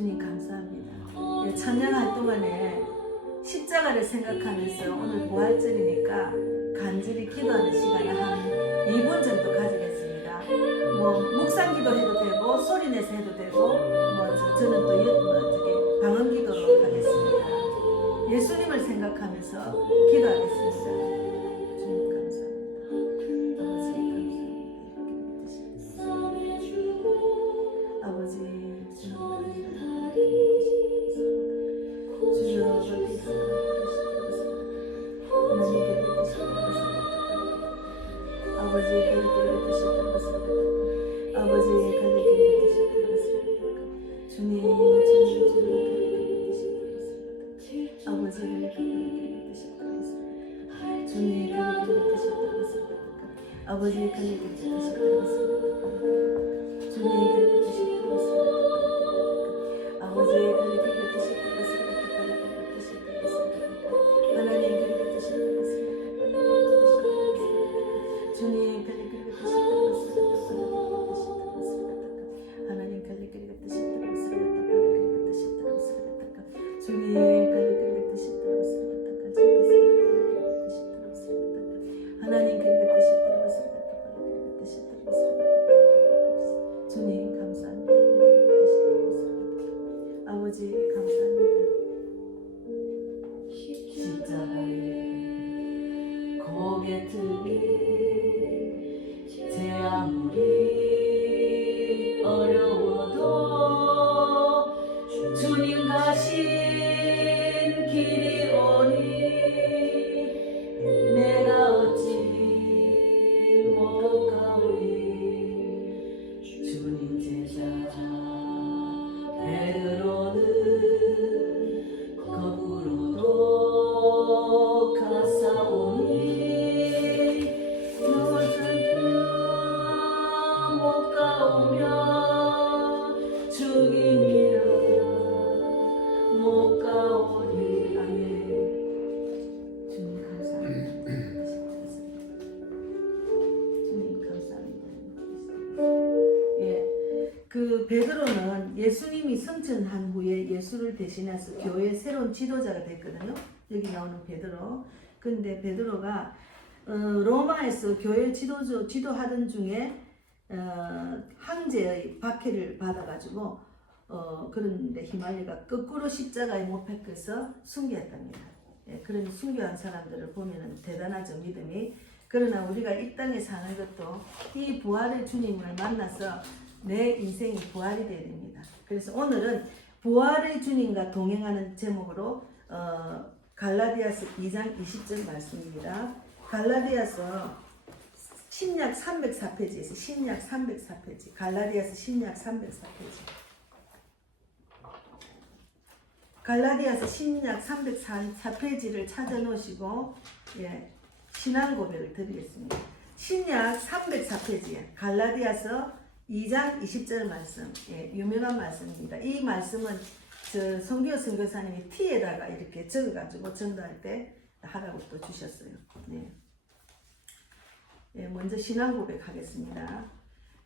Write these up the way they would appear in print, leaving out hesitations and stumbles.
주님 감사합니다. 예, 찬양할 동안에 십자가를 생각하면서 오늘 부활절이니까 간절히 기도하는 시간을 한 2분 정도 가지겠습니다. 묵상 기도해도 되고 소리내서 해도 되고 저는 또 방언 기도로 하겠습니다. 예수님을 생각하면서 기도하겠습니다. 주님 감사합니다. 아버지 주님 감사합니다. 주여 아버지 베드로는 예수님이 승천한 후에 예수를 대신해서 교회의 새로운 지도자가 됐거든요. 여기 나오는 베드로. 근데 베드로가 로마에서 교회 지도하던 중에 황제의 박해를 받아가지고 그런데 휘말려가 거꾸로 십자가에 못 박혀서 순교했답니다. 예, 그런 순교한 사람들을 보면은 대단하죠, 믿음이. 그러나 우리가 이 땅에 사는 것도 이 부활의 주님을 만나서 내 인생이 부활이 되어야 됩니다. 그래서 오늘은 부활의 주님과 동행하는 제목으로 갈라디아서 2장 20절 말씀입니다. 갈라디아서 신약 304페이지에서 신약 304페이지 갈라디아서 신약 304페이지 갈라디아서 신약 304페이지를 찾아 놓으시고 신앙 고백을 드리겠습니다. 신약 304페이지에 갈라디아서 2장 20절 말씀, 유명한 말씀입니다. 이 말씀은 성교 선교사님이 티에다가 이렇게 적어가지고 전도할 때 하라고 또 주셨어요. 먼저 신앙 고백하겠습니다.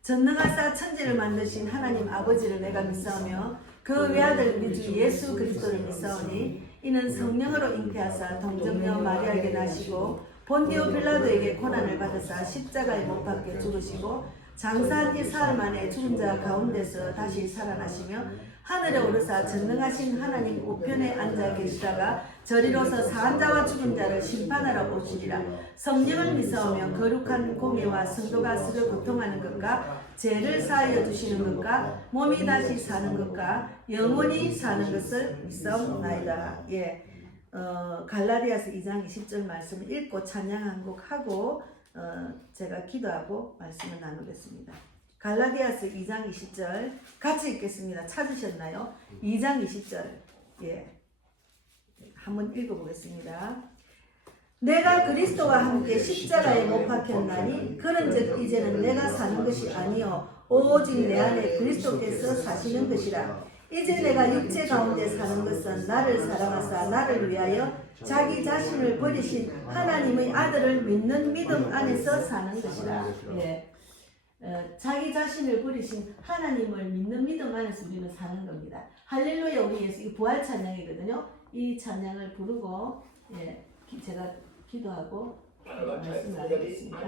전능하사 천지를 만드신 하나님 아버지를 내가 믿사오며 그 외아들 우리 주 예수 그리스도를 믿사오니 이는 성령으로 잉태하사 동정녀 마리아에게 나시고 본디오 빌라도에게 고난을 받으사 십자가에 못 박혀 죽으시고 장사한 뒤 사흘 만에 죽은 자 가운데서 다시 살아나시며 하늘에 오르사 전능하신 하나님 우편에 앉아 계시다가 저리로서 사한 자와 죽은 자를 심판하러 오시리라. 성령을 믿사오며 거룩한 공예와 성도가 스려 고통하는 것과 죄를 사하여 주시는 것과 몸이 다시 사는 것과 영원히 사는 것을 믿사옵나이다. 갈라디아서 2장 20절 말씀을 읽고 찬양 한 곡 하고 제가 기도하고 말씀을 나누겠습니다. 갈라디아서 2장 20절 같이 읽겠습니다. 찾으셨나요? 2장 20절 한번 읽어보겠습니다. 내가 그리스도와 함께 십자가에 못 박혔나니 그런즉 이제는 내가 사는 것이 아니요 오직 내 안에 그리스도께서 사시는 것이라. 이제 내가 육체 가운데 사는 것은 나를 사랑하사 나를 위하여 자기 자신을 버리신 하나님의 아들을 믿는 믿음 안에서 사는 것이라. 자기 자신을 버리신 하나님을 믿는 믿음 안에서 우리는 사는 겁니다. 할렐루야 우리 예수, 이 부활 찬양이거든요. 이 찬양을 부르고 제가 기도하고 말씀 나누겠습니다.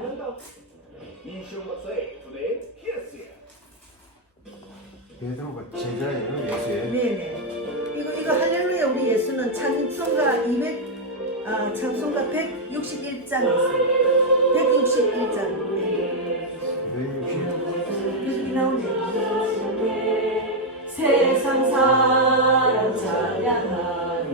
베드로가 제자예요, 예수의. 네네. 이거 할렐루야 우리 예수는 찬송가 161장 있어요. 161장. 여기 나오네요. 세상 사람 찬양하니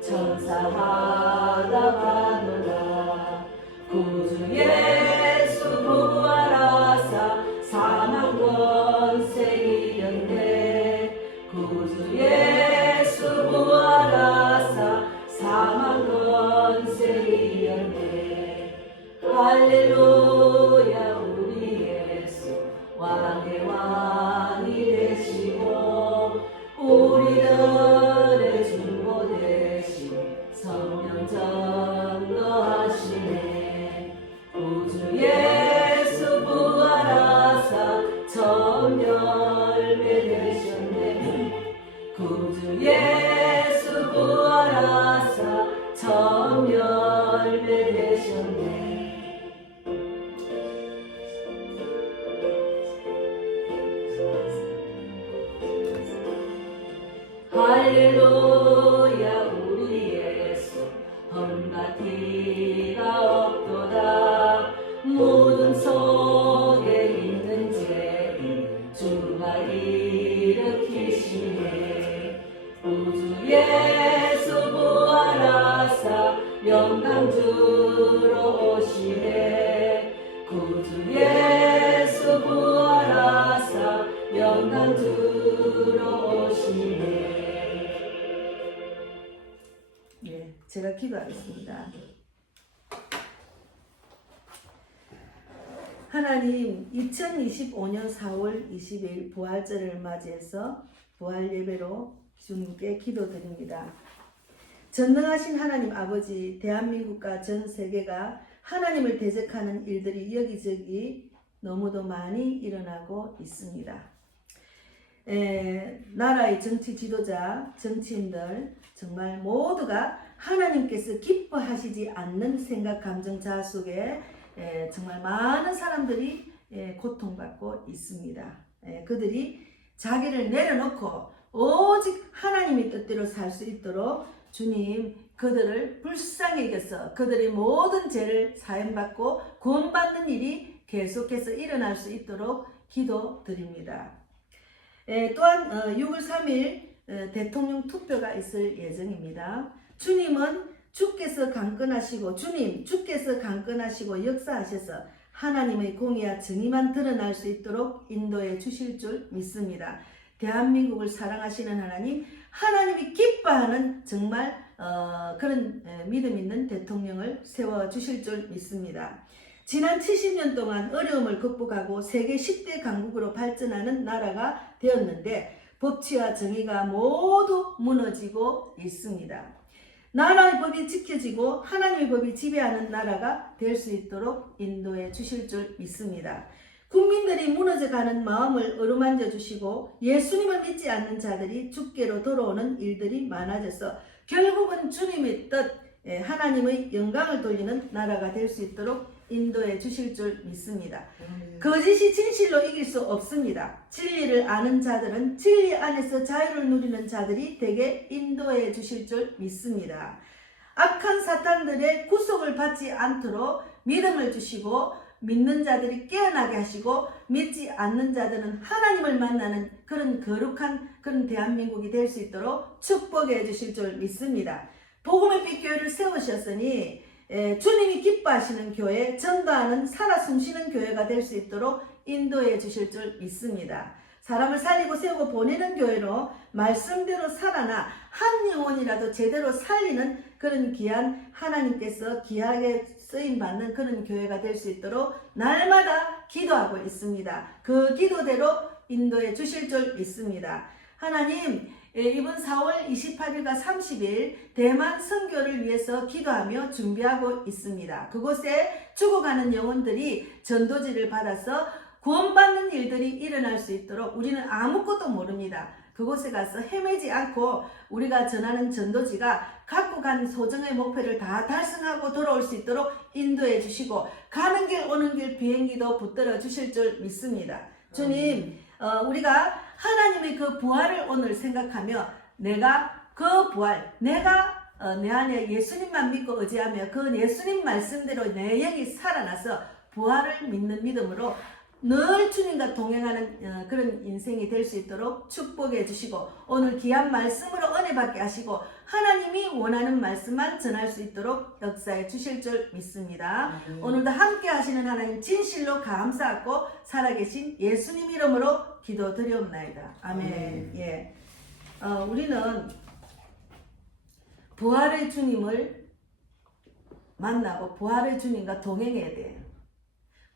천사하다 가노라. 구주 예수 부활하사 사망 권세 이겼네. 구주 예수 부활하사 사망 권세 이겼네. 할렐루야 우리 예수 왕의 왕이 되시고 우리들의 주보 되신 성령 전거하시네. 구주 예수 부활하사 전 열매 되셨네. 구주 예수 부활하사 전 열매 되셨네. 할렐루야 우리 예수 험가티가 없도다. 모든 속에 있는 죄인 주가 일으키시네. 구주 예수 부활하사 영광 주러 오시네. 구주 예수 부활하사 영광 주러 오시네. 제가 기도하겠습니다. 하나님, 2025년 4월 20일 부활절을 맞이해서 부활 예배로 주님께 기도드립니다. 전능하신 하나님 아버지, 대한민국과 전 세계가 하나님을 대적하는 일들이 여기저기 너무도 많이 일어나고 있습니다. 나라의 정치 지도자, 정치인들 정말 모두가 하나님께서 기뻐하시지 않는 생각, 감정, 자아 속에 정말 많은 사람들이 고통받고 있습니다. 그들이 자기를 내려놓고 오직 하나님의 뜻대로 살 수 있도록 주님 그들을 불쌍히 여겨서 그들의 모든 죄를 사함받고 구원받는 일이 계속해서 일어날 수 있도록 기도드립니다. 또한 6월 3일 대통령 투표가 있을 예정입니다. 주께서 강건하시고 역사하셔서 하나님의 공의와 정의만 드러날 수 있도록 인도해 주실 줄 믿습니다. 대한민국을 사랑하시는 하나님이 기뻐하는 정말 그런 믿음 있는 대통령을 세워 주실 줄 믿습니다. 지난 70년 동안 어려움을 극복하고 세계 10대 강국으로 발전하는 나라가 되었는데 법치와 정의가 모두 무너지고 있습니다. 나라의 법이 지켜지고 하나님의 법이 지배하는 나라가 될 수 있도록 인도해 주실 줄 믿습니다. 국민들이 무너져가는 마음을 어루만져 주시고 예수님을 믿지 않는 자들이 주께로 돌아오는 일들이 많아져서 결국은 주님의 뜻, 하나님의 영광을 돌리는 나라가 될 수 있도록 인도해 주실 줄 믿습니다. 거짓이 진실로 이길 수 없습니다. 진리를 아는 자들은 진리 안에서 자유를 누리는 자들이 되게 인도해 주실 줄 믿습니다. 악한 사탄들의 구속을 받지 않도록 믿음을 주시고 믿는 자들이 깨어나게 하시고 믿지 않는 자들은 하나님을 만나는 그런 거룩한 그런 대한민국이 될 수 있도록 축복해 주실 줄 믿습니다. 복음의 빛 교회를 세우셨으니 주님이 기뻐하시는 교회, 전도하는 살아 숨쉬는 교회가 될 수 있도록 인도해 주실 줄 믿습니다. 사람을 살리고 세우고 보내는 교회로 말씀대로 살아나 한 영혼이라도 제대로 살리는 그런 귀한 하나님께서 귀하게 쓰임받는 그런 교회가 될 수 있도록 날마다 기도하고 있습니다. 그 기도대로 인도해 주실 줄 믿습니다. 하나님, 이번 4월 28일과 30일 대만 선교를 위해서 기도하며 준비하고 있습니다. 그곳에 죽어가는 영혼들이 전도지를 받아서 구원받는 일들이 일어날 수 있도록 우리는 아무것도 모릅니다. 그곳에 가서 헤매지 않고 우리가 전하는 전도지가 갖고 간 소정의 목표를 다 달성하고 돌아올 수 있도록 인도해 주시고 가는 길 오는 길 비행기도 붙들어 주실 줄 믿습니다. 주님, 우리가 하나님의 그 부활을 오늘 생각하며 내가 그 부활, 내가 내 안에 예수님만 믿고 의지하며 그 예수님 말씀대로 내 영이 살아나서 부활을 믿는 믿음으로 늘 주님과 동행하는 그런 인생이 될 수 있도록 축복해 주시고 오늘 귀한 말씀으로 은혜 받게 하시고 하나님이 원하는 말씀만 전할 수 있도록 역사해 주실 줄 믿습니다. 오늘도 함께 하시는 하나님 진실로 감사하고 살아계신 예수님 이름으로 기도드리옵나이다. 아멘. 예. 우리는 부활의 주님을 만나고 부활의 주님과 동행해야 돼요.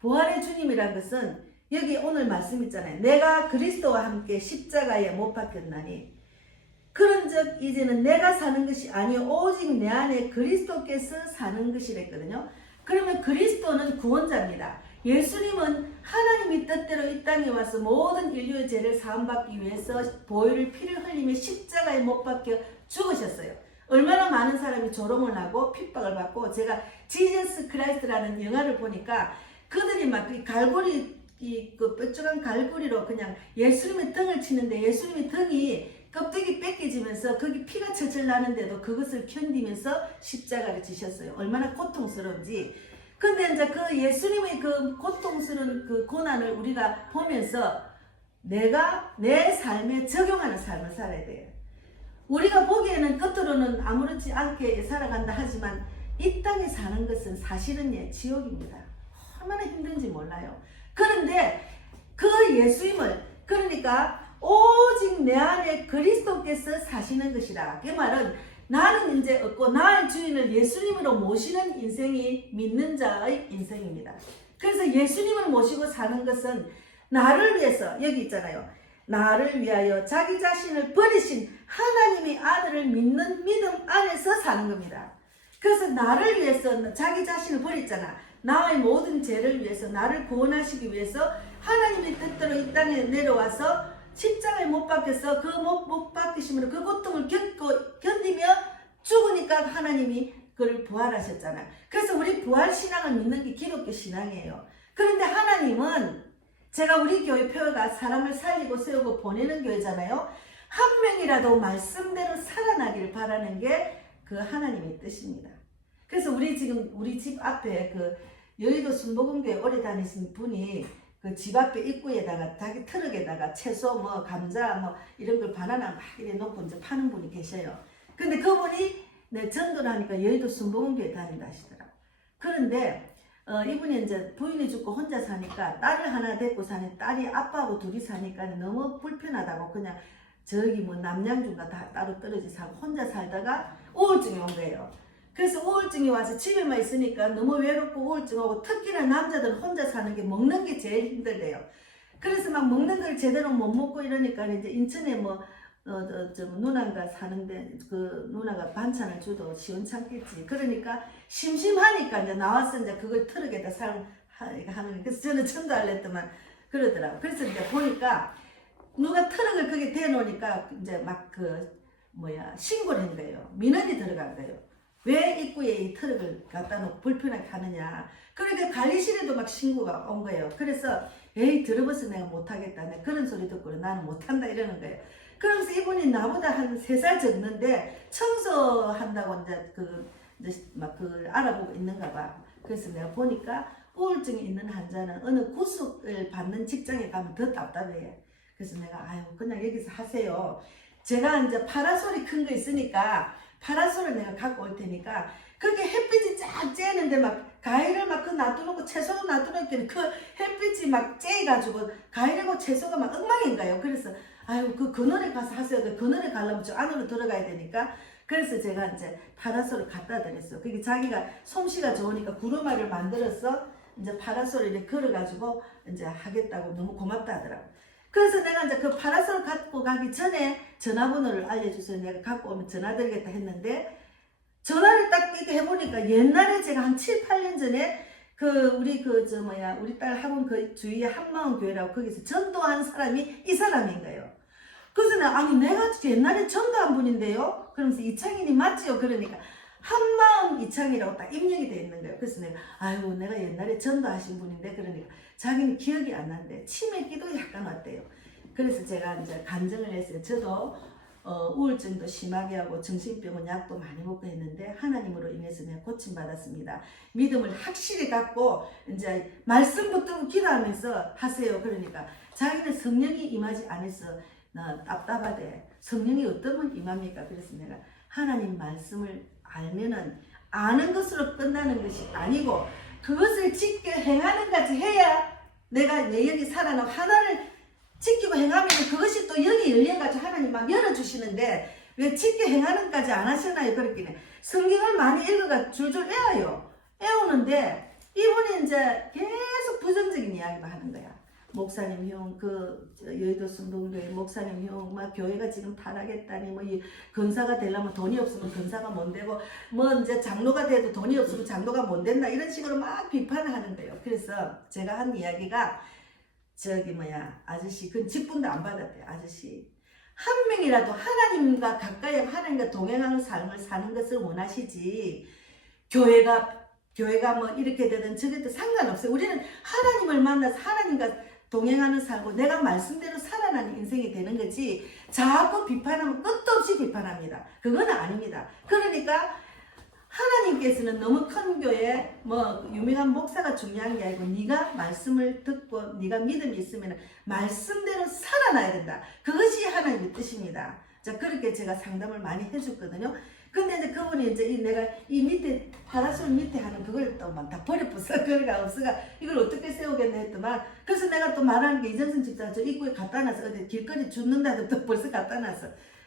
부활의 주님이란 것은 여기 오늘 말씀 있잖아요. 내가 그리스도와 함께 십자가에 못 박혔나니 그런즉 이제는 내가 사는 것이 아니요 오직 내 안에 그리스도께서 사는 것이랬거든요. 그러면 그리스도는 구원자입니다. 예수님은 하나님의 뜻대로 이 땅에 와서 모든 인류의 죄를 사함받기 위해서 보혈의 피를 흘리며 십자가에 못 박혀 죽으셨어요. 얼마나 많은 사람이 조롱을 하고 핍박을 받고 제가 지저스 크라이스트라는 영화를 보니까 그들이 막 갈고리 그 뾰족한 갈고리로 그냥 예수님의 등을 치는데 예수님의 등이 껍데기 뺏겨지면서 거기 피가 철철 나는데도 그것을 견디면서 십자가를 지셨어요. 얼마나 고통스러운지. 근데 이제 그 예수님의 그 고통스러운 그 고난을 우리가 보면서 내가 내 삶에 적용하는 삶을 살아야 돼요. 우리가 보기에는 겉으로는 아무렇지 않게 살아간다 하지만 이 땅에 사는 것은 사실은 지옥입니다. 얼마나 힘든지 몰라요. 그런데 그 예수님을 그러니까 오직 내 안에 그리스도께서 사시는 것이라. 그 말은 나는 이제 없고 나의 주인을 예수님으로 모시는 인생이 믿는 자의 인생입니다. 그래서 예수님을 모시고 사는 것은 나를 위해서 여기 있잖아요. 나를 위하여 자기 자신을 버리신 하나님의 아들을 믿는 믿음 안에서 사는 겁니다. 그래서 나를 위해서 자기 자신을 버렸잖아. 나의 모든 죄를 위해서 나를 구원하시기 위해서 하나님의 뜻대로 이 땅에 내려와서 십자가에 못 박혀서 그 못 박히심으로 그 고통을 견디며 죽으니까 하나님이 그를 부활하셨잖아요. 그래서 우리 부활신앙을 믿는 게 기독교 신앙이에요. 그런데 하나님은 제가 우리 교회 표가 사람을 살리고 세우고 보내는 교회잖아요. 한 명이라도 말씀대로 살아나기를 바라는 게 그 하나님의 뜻입니다. 그래서 우리 집 앞에 그 여의도 순복음교회 오래 다니신 분이 그 집 앞에 입구에다가 자기 트럭에다가 채소 뭐 감자 뭐 이런 걸 바나나 막 이래 놓고 이제 파는 분이 계셔요. 근데 그분이 전도를 하니까 여의도 순복음교회 다닌다 하시더라고. 그런데 이분이 이제 부인이 죽고 혼자 사니까 딸을 하나 데리고 사는 딸이 아빠하고 둘이 사니까 너무 불편하다고 그냥 저기 뭐 남양주가 다 따로 떨어져 살고 혼자 살다가 우울증이 온 거예요. 그래서 우울증이 와서 집에만 있으니까 너무 외롭고 우울증하고 특히나 남자들 혼자 사는 게 먹는 게 제일 힘들대요. 그래서 막 먹는 걸 제대로 못 먹고 이러니까 이제 인천에 뭐 누나가 사는데 그 누나가 반찬을 줘도 시원찮겠지. 그러니까 심심하니까 이제 나와서 이제 그걸 트럭에다 하는 거예요. 그래서 저는 전도하려 했더만 그러더라고. 그래서 이제 보니까 누가 트럭을 거기 대놓으니까 이제 막 신고를 한 거예요. 민원이 들어간 거예요. 왜 입구에 이 트럭을 갖다 놓고 불편하게 하느냐. 그러니까 관리실에도 막 신고가 온 거예요. 그래서 에이 들어봐서 내가 못하겠다. 내가 그런 소리 듣고 나는 못한다 이러는 거예요. 그러면서 이분이 나보다 한 3살 적는데 청소한다고 이제 알아보고 있는가 봐. 그래서 내가 보니까 우울증이 있는 환자는 어느 구속을 받는 직장에 가면 더 답답해요. 그래서 내가 아유 그냥 여기서 하세요. 제가 이제 파라솔이 큰 거 있으니까 파라솔을 내가 갖고 올 테니까 그게 햇빛이 쫙 쬐는데 막 과일을 막 놔두고 채소도 놔두니까 그 햇빛이 막 쬐가지고 과일하고 채소가 막 엉망인가요. 그래서 아유 그 그늘에 가서 하세요. 그 그늘에 가려면 저 안으로 들어가야 되니까 그래서 제가 이제 파라솔을 갖다 드렸어. 그게 자기가 솜씨가 좋으니까 구루마를 만들어서 이제 파라솔을 걸어가지고 이제 하겠다고 너무 고맙다 하더라고. 그래서 내가 이제 그 파라솔 갖고 가기 전에 전화번호를 알려주세요. 내가 갖고 오면 전화 드리겠다 했는데 전화를 딱 이렇게 해보니까 옛날에 제가 한 7, 8년 전에 우리 우리 딸 학원 그 주위에 한마음 교회라고 거기서 전도한 사람이 이 사람인 거예요. 그래서 내가 옛날에 전도한 분인데요. 그러면서 이창인이 맞지요? 그러니까 한마음 이창이라고 딱 입력이 돼 있는 거예요. 그래서 내가 옛날에 전도하신 분인데 그러니까 자기는 기억이 안 난대. 치매기도 약간 왔대요. 그래서 제가 이제 간증을 했어요. 저도 우울증도 심하게 하고 정신병은 약도 많이 먹고 했는데 하나님으로 인해서 내가 고침받았습니다. 믿음을 확실히 갖고 이제 말씀 붙들고 기도하면서 하세요. 그러니까 자기는 성령이 임하지 않아서 나 답답하대. 성령이 어떠면 임합니까? 그래서 내가 하나님 말씀을 알면은 아는 것으로 끝나는 것이 아니고 그것을 지켜 행하는 까지 해야 내가 내 영이 살아나고 하나를 지키고 행하면 그것이 또 영이 열려가지고 하나님 막 열어주시는데 왜 지켜 행하는까지 안 하시나요? 그렇기는 성경을 많이 읽어가 줄줄 외워요. 외우는데 이분이 이제 계속 부정적인 이야기만 하는 거야. 목사님 형, 여의도 순동교회 목사님 형, 막 교회가 지금 타락했다니, 뭐 건사가 되려면 돈이 없으면 건사가 못 되고, 뭐 이제 장로가 돼도 돈이 없으면 장로가 못 된다, 이런 식으로 막 비판을 하는 거예요. 그래서 제가 한 이야기가 아저씨, 그 직분도 안 받았대요. 아저씨, 한 명이라도 하나님과 가까이 하나님과 동행하는 삶을 사는 것을 원하시지, 교회가 뭐 이렇게 되든 저게 되든 상관없어요. 우리는 하나님을 만나서 하나님과 동행하는 살고 내가 말씀대로 살아나는 인생이 되는 거지, 자꾸 비판하면 끝도 없이 비판합니다. 그건 아닙니다. 그러니까 하나님께서는 너무 큰 교회 뭐 유명한 목사가 중요한 게 아니고 네가 말씀을 듣고 네가 믿음이 있으면 말씀대로 살아나야 된다. 그것이 하나님의 뜻입니다. 자, 그렇게 제가 상담을 많이 해줬거든요. 근데 이제 그분이 이제 내가 이 밑에 파라솔 밑에 하는 그걸 또 막 다 버려버려. 그러니까 없어가 이걸 어떻게 세우겠나 했더만, 그래서 내가 또 말하는 게 이정선 집사가 저 입구에 갖다 놨어. 어디 길거리 죽는다도 또 벌써 갖다 놨어.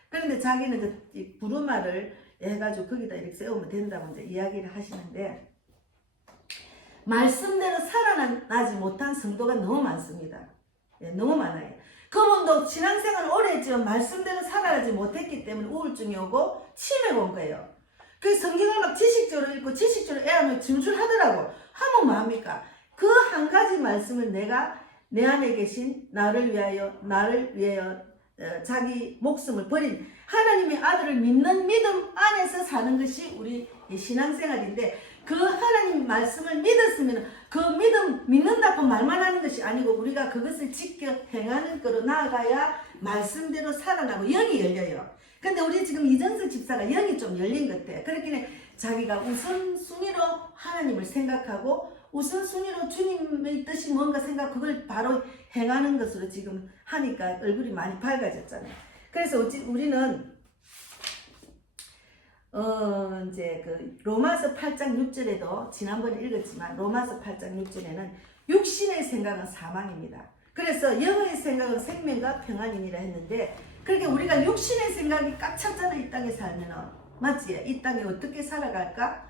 그런데 자기는 그 부르마를 해가지고 거기다 이렇게 세우면 된다고 이제 이야기를 하시는데, 말씀대로 살아나지 못한 성도가 너무 많습니다. 예, 너무 많아요. 그분도 신앙생활을 오래 했지만 말씀대로 살아나지 못했기 때문에 우울증이 오고 치매가 온 거예요. 그 성경을 막 지식적으로 읽고 지식적으로 애하면 줄줄 하더라고. 하면 뭐합니까? 그 한 가지 말씀을 내가 내 안에 계신 나를 위하여 자기 목숨을 버린 하나님의 아들을 믿는 믿음 안에서 사는 것이 우리 신앙생활인데, 그 하나님 말씀을 믿었으면 그 믿음 믿는다고 말만 하는 것이 아니고 우리가 그것을 지켜 행하는 거로 나아가야 말씀대로 살아나고 영이 열려요. 근데 우리 지금 이정석 집사가 영이 좀 열린 것 같아. 그렇기는 자기가 우선순위로 하나님을 생각하고 우선순위로 주님의 뜻이 뭔가 생각, 그걸 바로 행하는 것으로 지금 하니까 얼굴이 많이 밝아졌잖아요. 그래서 우리는 이제 로마서 8장 6절에도 지난번에 읽었지만 로마서 8장 6절에는 육신의 생각은 사망입니다. 그래서 영의 생각은 생명과 평안이니라 했는데, 그렇게 우리가 육신의 생각이 꽉 찼잖아. 이 땅에 살면은 맞지? 이 땅에 어떻게 살아갈까?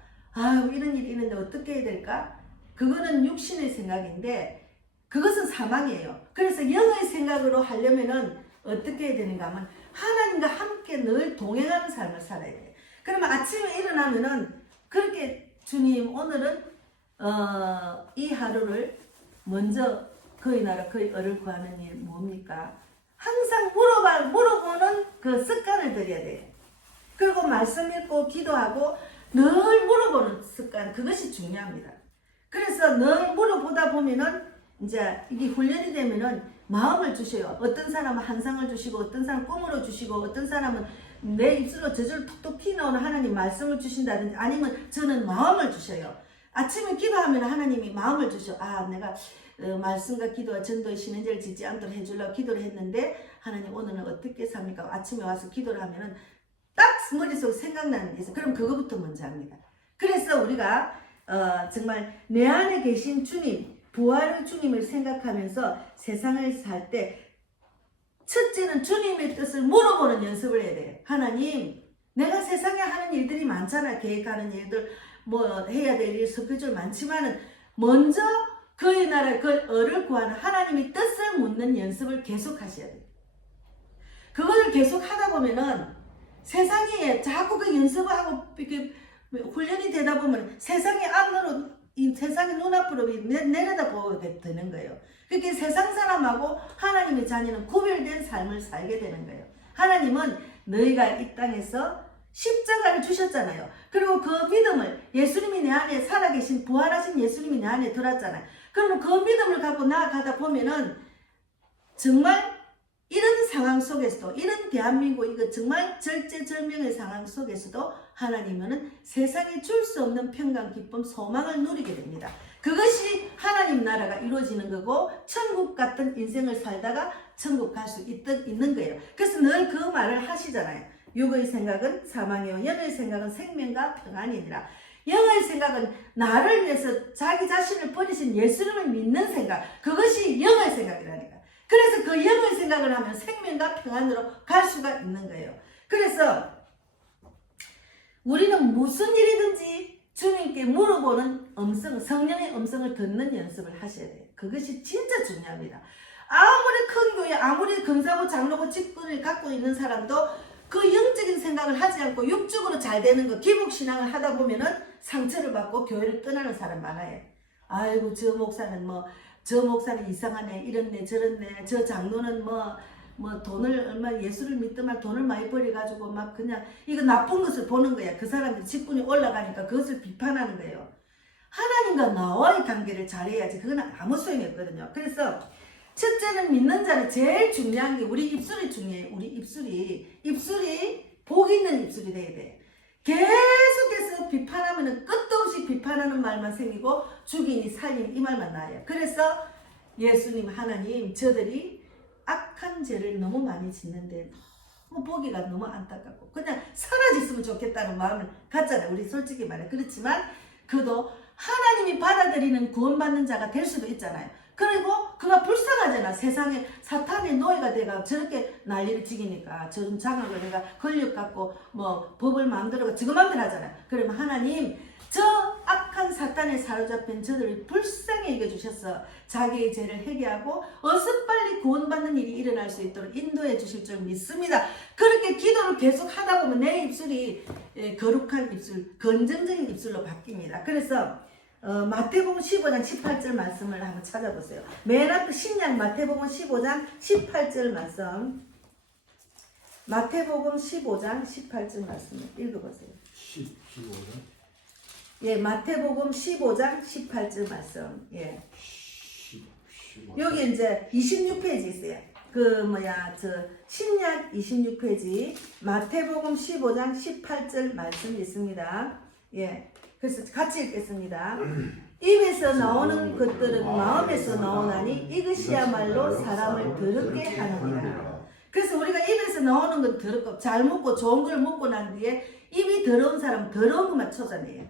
이런 일이 있는데 어떻게 해야 될까? 그거는 육신의 생각인데 그것은 사망이에요. 그래서 영의 생각으로 하려면은 어떻게 해야 되는가 하면 하나님과 함께 늘 동행하는 삶을 살아야 돼요. 그러면 아침에 일어나면은 그렇게 주님 오늘은 이 하루를 먼저 그의 나라 그의 의를 구하는 일 뭡니까? 항상 물어보는 그 습관을 들여야 돼요. 그리고 말씀 읽고 기도하고 늘 물어보는 습관, 그것이 중요합니다. 그래서 늘 물어보다 보면은 이제 이게 훈련이 되면은 마음을 주셔요. 어떤 사람은 한상을 주시고 어떤 사람은 꿈으로 주시고 어떤 사람은 내 입술로 저절로 톡톡 튀어나오는 하나님 말씀을 주신다든지, 아니면 저는 마음을 주셔요. 아침에 기도하면 하나님이 마음을 주셔. 내가 말씀과 기도와 전도의 신은제를 짓지 않도록 해주려고 기도를 했는데 하나님 오늘은 어떻게 삽니까? 아침에 와서 기도를 하면은 딱 머릿속에 생각나는 게 있어요. 그럼 그거부터 먼저 합니다. 그래서 우리가 정말 내 안에 계신 주님, 부활의 주님을 생각하면서 세상을 살 때 첫째는 주님의 뜻을 물어보는 연습을 해야 돼요. 하나님, 내가 세상에 하는 일들이 많잖아. 계획하는 일들, 뭐 해야 될 일, 스케줄 많지만은 먼저 그의 나라, 그의 의를 구하는 하나님의 뜻을 묻는 연습을 계속 하셔야 돼요. 그것을 계속 하다 보면은 세상에 자꾸 그 연습을 하고 이렇게 훈련이 되다 보면 세상의 안으로 이 세상의 눈앞으로 내려다보게 되는 거예요. 그렇게 세상 사람하고 하나님의 자녀는 구별된 삶을 살게 되는 거예요. 하나님은 너희가 이 땅에서 십자가를 주셨잖아요. 그리고 그 믿음을 예수님이 내 안에 살아계신 부활하신 예수님이 내 안에 들었잖아요. 그러면 그 믿음을 갖고 나아가다 보면은 정말 이런 상황 속에서도 이런 대한민국 이거 정말 절제절명의 상황 속에서도 하나님은 세상에 줄 수 없는 평강, 기쁨, 소망을 누리게 됩니다. 그것이 하나님 나라가 이루어지는 거고 천국 같은 인생을 살다가 천국 갈 수 있는 거예요. 그래서 늘 그 말을 하시잖아요. 육의 생각은 사망이요 영의 생각은 생명과 평안이니라. 영의 생각은 나를 위해서 자기 자신을 버리신 예수님을 믿는 생각, 그것이 영의 생각이라니까. 그래서 그 영의 생각을 하면 생명과 평안으로 갈 수가 있는 거예요. 그래서 우리는 무슨 일이든지 주님께 물어보는 음성, 성령의 음성을 듣는 연습을 하셔야 돼요. 그것이 진짜 중요합니다. 아무리 큰 교회, 아무리 근사고 장로고 직분을 갖고 있는 사람도 그 영적인 생각을 하지 않고 육적으로 잘 되는 거, 기복신앙을 하다 보면은 상처를 받고 교회를 떠나는 사람 많아요. 아이고 저 목사는 이상하네, 이렇네 저렇네, 저 장로는 뭐 돈을 얼마 예수를 믿더만 돈을 많이 버려가지고 막 그냥 이거 나쁜 것을 보는 거야. 그 사람들 직분이 올라가니까 그것을 비판하는 거예요. 하나님과 나와의 관계를 잘해야지. 그건 아무 소용이 없거든요. 그래서 첫째는 믿는 자는 제일 중요한 게 우리 입술이 중요해요. 우리 입술이 복 있는 입술이 돼야 돼. 계속해서 비판하면 끝도 없이 비판하는 말만 생기고 죽이니 살리니 이 말만 나와요. 그래서 예수님 하나님 저들이 악한 죄를 너무 많이 짓는데 너무 보기가 너무 안타깝고 그냥 사라졌으면 좋겠다는 마음을 갖잖아요. 우리 솔직히 말해. 그렇지만 그도 하나님이 받아들이는 구원받는 자가 될 수도 있잖아요. 그리고 그가 불쌍하잖아. 세상에 사탄의 노예가 돼가 저렇게 난리를 지기니까 저런 장악을 내가 권력갖고 뭐 법을 마음대로 지금 마음대로 하잖아. 그러면 하나님 저 악한 사탄에 사로잡힌 저들을 불쌍히 여겨주셔서 자기의 죄를 회개하고 어서 빨리 구원받는 일이 일어날 수 있도록 인도해 주실 줄 믿습니다. 그렇게 기도를 계속 하다 보면 내 입술이 거룩한 입술, 건전적인 입술로 바뀝니다. 그래서 마태복음 15장 18절 말씀을 한번 찾아보세요. 맨 앞에 신약 마태복음 15장 18절 말씀. 마태복음 15장 18절 말씀 읽어보세요. 15장? 예, 마태복음 15장 18절 말씀. 예. 여기 이제 26페이지 있어요. 신약 26페이지 마태복음 15장 18절 말씀이 있습니다. 예. 그래서 같이 읽겠습니다. 입에서 나오는 것들은 마음에서 나오나니 이것이야말로 사람을 더럽게 하느니라. 그래서 우리가 입에서 나오는 건 더럽고 잘 먹고 좋은 걸 먹고 난 뒤에 입이 더러운 사람은 더러운 것만 찾아내요.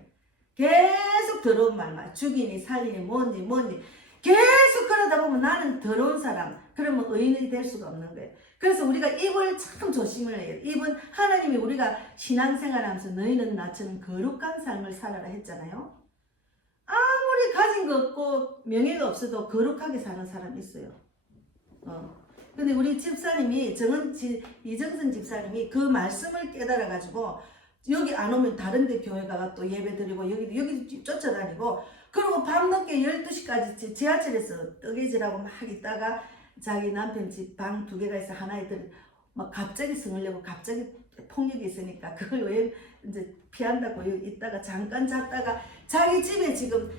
계속 더러운 말만 죽이니 살리니 뭐니 계속 그러다 보면 나는 더러운 사람, 그러면 의인이 될 수가 없는 거예요. 그래서 우리가 입을 참 조심을 해요. 입은 하나님이 우리가 신앙생활하면서 너희는 나처럼 거룩한 삶을 살아라 했잖아요. 아무리 가진 거 없고 명예가 없어도 거룩하게 사는 사람이 있어요. 근데 우리 집사님이 이정선 집사님이 그 말씀을 깨달아 가지고 여기 안 오면 다른 데 교회 가가 또 예배 드리고 여기 쫓아다니고 그리고 밤늦게 12시까지 지하철에서 뜨개질하고 막 있다가 자기 남편 집 방 2개가 있어 하나에 막 갑자기 승을 내고 갑자기 폭력이 있으니까 그걸 왜 이제 피한다고 있다가 잠깐 잤다가 자기 집에 지금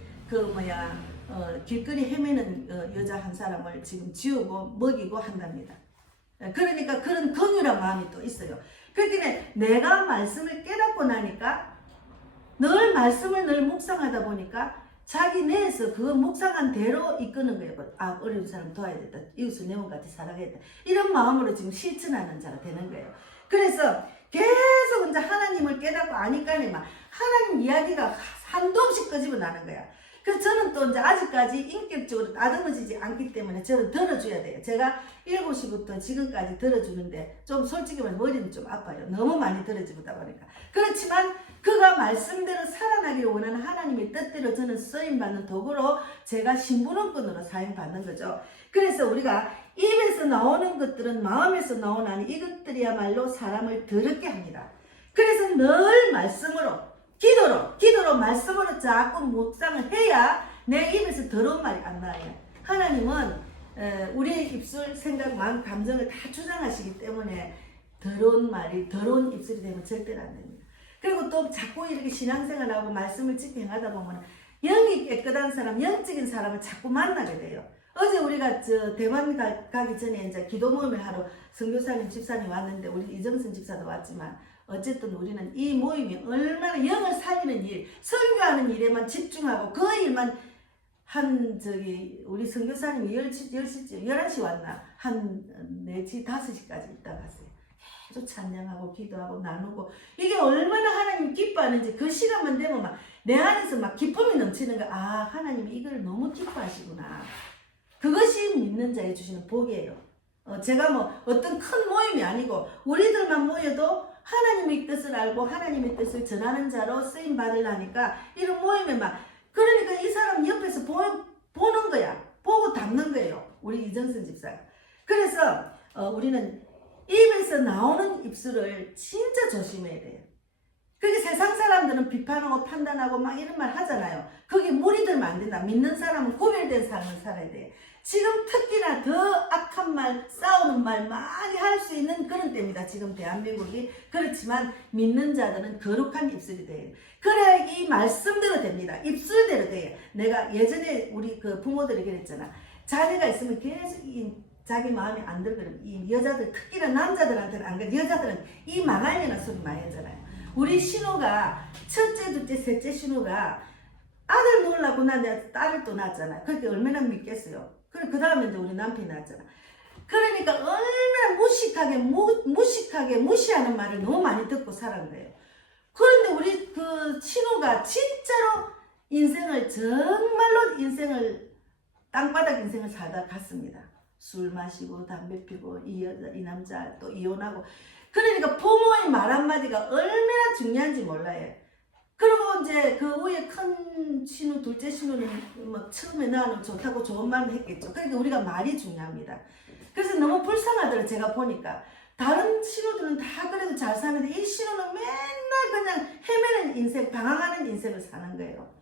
길거리 헤매는 여자 한 사람을 지금 지우고 먹이고 한답니다. 그러니까 그런 긍휼한 마음이 또 있어요. 그러니까 내가 말씀을 깨닫고 나니까 말씀을 늘 묵상하다 보니까 자기 내에서 그 묵상한 대로 이끄는 거예요. 아, 어려운 사람 도와야겠다. 이웃을 내 몸같이 살아야겠다. 이런 마음으로 지금 실천하는 자가 되는 거예요. 그래서 계속 이제 하나님을 깨닫고 아니까는 막 하나님 이야기가 한도 없이 끄집어 나는 거야. 그래서 저는 또 이제 아직까지 인격적으로 다듬어지지 않기 때문에 저는 들어줘야 돼요. 제가 7시부터 지금까지 들어주는데 좀 솔직히 말해 머리는 좀 아파요. 너무 많이 들어주다 보니까. 그렇지만 그가 말씀대로 살아나기를 원하는 하나님의 뜻대로 저는 쓰임받는 도구로 제가 신부름꾼으로 사용받는 거죠. 그래서 우리가 입에서 나오는 것들은 마음에서 나오나니 이것들이야말로 사람을 더럽게 합니다. 그래서 늘 말씀으로 기도로 말씀으로 자꾸 묵상을 해야 내 입에서 더러운 말이 안 나와요. 하나님은 우리의 입술, 생각, 마음, 감정을 다 주장하시기 때문에 더러운 입술이 되면 절대로 안 됩니다. 그리고 또 자꾸 이렇게 신앙생활하고 말씀을 집행하다 보면 영이 깨끗한 사람, 영적인 사람을 자꾸 만나게 돼요. 어제 우리가 대만 가기 전에 이제 기도 모임을 하러 선교사님, 집사님 왔는데 우리 이정선 집사도 왔지만 어쨌든 우리는 이 모임이 얼마나 영을 살리는 일, 설교하는 일에만 집중하고 그 일만 우리 선교사님이 11시 왔나? 한 4시, 5시까지 있다 갔어요. 계속 찬양하고 기도하고 나누고 이게 얼마나 하나님 기뻐하는지 그 시간만 되면 막 내 안에서 막 기쁨이 넘치는 거야. 아, 하나님이 이걸 너무 기뻐하시구나. 그것이 믿는 자에 주시는 복이에요. 제가 뭐 어떤 큰 모임이 아니고 우리들만 모여도 하나님의 뜻을 알고 하나님의 뜻을 전하는 자로 쓰임 받으려니까 이런 모임에 막 그러니까 이 사람 옆에서 보는 거야. 보고 담는 거예요. 우리 이정선 집사가. 그래서 우리는 입에서 나오는 입술을 진짜 조심해야 돼요. 그게 세상 사람들은 비판하고 판단하고 막 이런 말 하잖아요. 그게 무리들면 안 된다. 믿는 사람은 구별된 삶을 살아야 돼. 지금 특히나 더 악한 말, 싸우는 말 많이 할 수 있는 그런 때입니다. 지금 대한민국이. 그렇지만 믿는 자들은 거룩한 입술이 돼요. 그래야 이 말씀대로 됩니다. 입술대로 돼요. 내가 예전에 우리 그 부모들이 그랬잖아. 자녀가 있으면 계속 자기 마음에 안 들거든. 이 여자들, 특히나 남자들한테는 안 그래. 여자들은 이 망할려나 소리 많이 하잖아요. 우리 신우가 첫째, 둘째, 셋째 신우가 아들 놓으려고 난 딸을 또 낳았잖아. 그렇게 얼마나 믿겠어요. 그 다음에 이제 우리 남편이 낳았잖아. 그러니까 얼마나 무식하게 무시하는 말을 너무 많이 듣고 살은 거예요. 그런데 우리 그 신우가 진짜로 정말로 땅바닥 인생을 살다 갔습니다. 술 마시고 담배 피고 이 남자 또 이혼하고. 그러니까 부모의 말 한마디가 얼마나 중요한지 몰라요. 그리고 이제 그 후에 큰 신우, 둘째 신우는 뭐 처음에 나는 좋다고 좋은 말을 했겠죠. 그러니까 우리가 말이 중요합니다. 그래서 너무 불쌍하더라고요. 제가 보니까 다른 신우들은 다 그래도 잘 사는데 이 신우는 맨날 그냥 헤매는 인생, 방황하는 인생을 사는 거예요.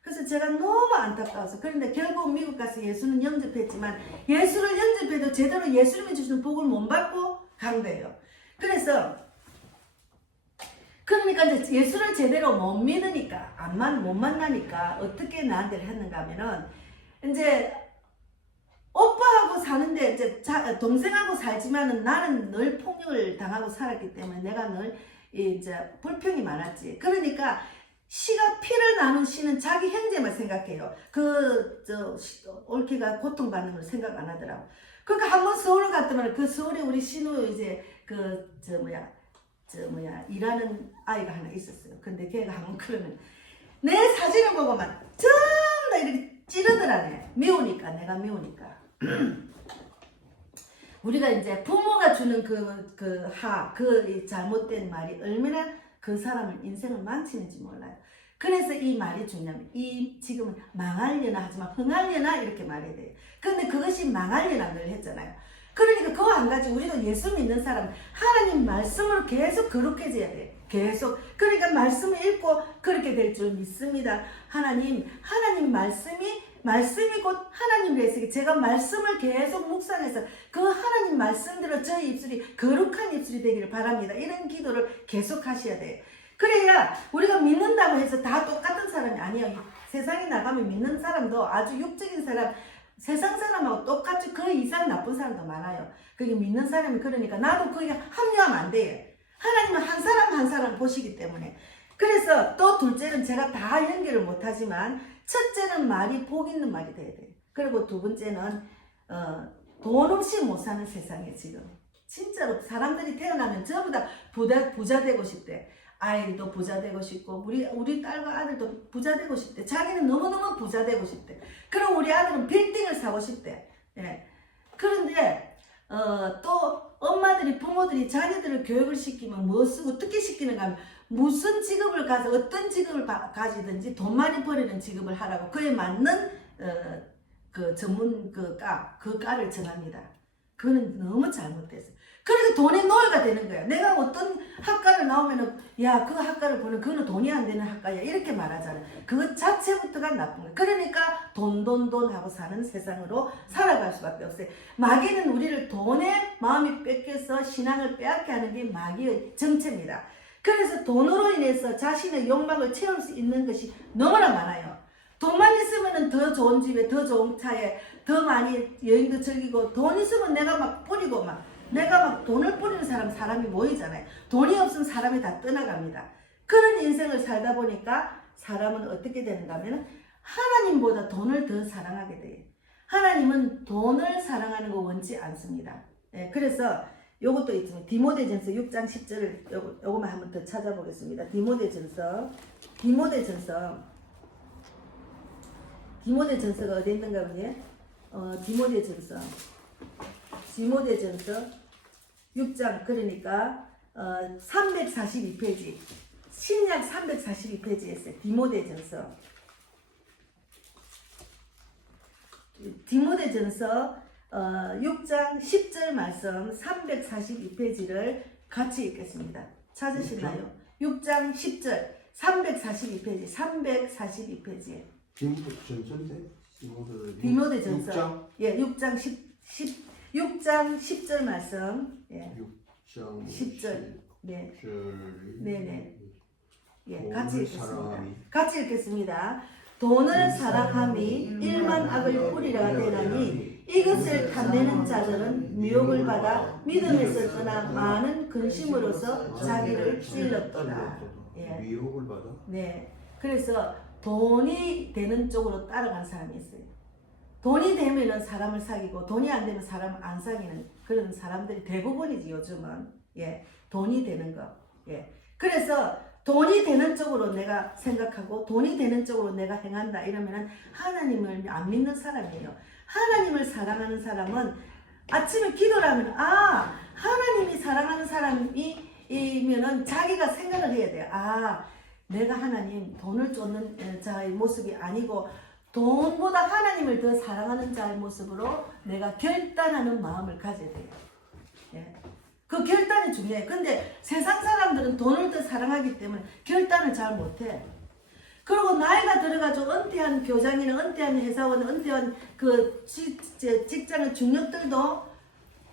그래서 제가 너무 안타까워서. 그런데 결국 미국 가서 예수는 영접했지만 예수를 영접해도 제대로 예수님이 주시는 복을 못 받고 간 거예요. 그러니까 이제 예수를 제대로 못 믿으니까, 못 만나니까 어떻게 나한테 했는가 하면은, 이제 오빠하고 사는데 이제 동생하고 살지만은 나는 늘 폭력을 당하고 살았기 때문에 내가 늘 이제 불평이 많았지. 그러니까 피를 나눈 씨는 자기 형제만 생각해요. 올케가 고통받는 걸 생각 안 하더라고. 그러니까 한번 서울을 갔더니 그 서울에 우리 신우 이제 일하는 아이가 하나 있었어요. 근데 걔가 한번 그러면 내 사진을 보고만 전부 다 이렇게 찌르더라네. 내가 미우니까. 우리가 이제 부모가 주는 그 잘못된 말이 얼마나 그 사람을 인생을 망치는지 몰라요. 그래서 이 말이 중요합니다. 지금은 망하려나 하지만 흥하려나 이렇게 말해야 돼요. 근데 그것이 망하려나 늘 했잖아요. 그러니까 그거 한 가지 우리가 예수 믿는 사람 하나님 말씀으로 계속 거룩해져야 돼. 계속. 그러니까 말씀을 읽고 그렇게 될 줄 믿습니다. 하나님 말씀이 곧 하나님이래서 제가 말씀을 계속 묵상해서 그 하나님 말씀대로 저희 입술이 거룩한 입술이 되기를 바랍니다. 이런 기도를 계속 하셔야 돼요. 그래야 우리가 믿는다고 해서 다 똑같은 사람이 아니에요. 세상에 나가면 믿는 사람도 아주 육적인 사람, 세상 사람하고 똑같이 그 이상 나쁜 사람도 많아요. 그게 믿는 사람이. 그러니까 나도 거기에 합류하면 안 돼요. 하나님은 한 사람 한 사람 보시기 때문에. 그래서 또 둘째는 제가 다 연결을 못하지만 첫째는 말이 복 있는 말이 돼야 돼요. 그리고 두 번째는 돈 없이 못 사는 세상에 지금 진짜로 사람들이 태어나면 전부 다 부자 되고 싶대. 아이도 부자 되고 싶고 우리 딸과 아들도 부자 되고 싶대. 자기는 너무너무 부자 되고 싶대. 그럼 우리 아들은 빌딩을 사고 싶대. 예. 그런데 또 엄마들이 부모들이 자녀들을 교육을 시키면 무엇을 어떻게 시키는가 하면 무슨 직업을 가서 어떤 직업을 가지든지 돈 많이 벌이는 직업을 하라고 그에 맞는 그 전문 그 과를 정합니다. 그거는 너무 잘못됐어요. 그래서 돈의 노예가 되는 거야. 내가 어떤 학과를 나오면은 야, 그 학과를 보는 그거는 돈이 안 되는 학과야 이렇게 말하잖아. 그 자체부터가 나쁜 거야. 그러니까 돈 하고 사는 세상으로 살아갈 수밖에 없어요. 마귀는 우리를 돈에 마음이 뺏겨서 신앙을 빼앗게 하는 게 마귀의 정체입니다. 그래서 돈으로 인해서 자신의 욕망을 채울 수 있는 것이 너무나 많아요. 돈만 있으면 더 좋은 집에, 더 좋은 차에, 더 많이 여행도 즐기고, 돈 있으면 내가 막 뿌리고 내가 막 돈을 뿌리는 사람이 모이잖아요. 돈이 없으면 사람이 다 떠나갑니다. 그런 인생을 살다 보니까 사람은 어떻게 되는가 하면 하나님보다 돈을 더 사랑하게 돼요. 하나님은 돈을 사랑하는 거 원치 않습니다. 네, 그래서 요것도 있습니다. 디모데전서 6장 10절을 요거만 한번 더 찾아보겠습니다. 디모데전서가 어디 있는가 보니? 디모데전서 6장 그러니까 342페이지 신약 342페이지에 있어요. 디모데전서 6장 10절 말씀 342페이지를 같이 읽겠습니다. 찾으시나요? 6장 10절 342페이지 디모데전서 예, 6장 10절 말씀 예. 6장 10절 네. 10절 네네 예, 같이 읽겠습니다. 사랑함이. 같이 읽겠습니다. 돈을 사랑함이 일만 악을 뿌리라 되나니 이것을 탐내는 자들은 미혹을 받아 믿음에서 떠나 많은 근심으로서 자기를 찔렀도다. 예. 미혹을 받아? 네. 그래서 돈이 되는 쪽으로 따라간 사람이 있어요. 돈이 되면은 사람을 사귀고 돈이 안 되면 사람을 안 사귀는 그런 사람들이 대부분이지 요즘은. 예. 돈이 되는 거. 예. 그래서 돈이 되는 쪽으로 내가 생각하고 돈이 되는 쪽으로 내가 행한다 이러면은 하나님을 안 믿는 사람이에요. 하나님을 사랑하는 사람은 아침에 기도를 하면 하나님이 사랑하는 사람이면은 자기가 생각을 해야 돼요. 내가 하나님 돈을 쫓는 자의 모습이 아니고 돈보다 하나님을 더 사랑하는 자의 모습으로 내가 결단하는 마음을 가져야 돼요. 예. 그 결단이 중요해. 근데 세상 사람들은 돈을 더 사랑하기 때문에 결단을 잘 못해. 그리고 나이가 들어가지고 은퇴한 교장이나 은퇴한 회사원, 은퇴한 그 직장의 중력들도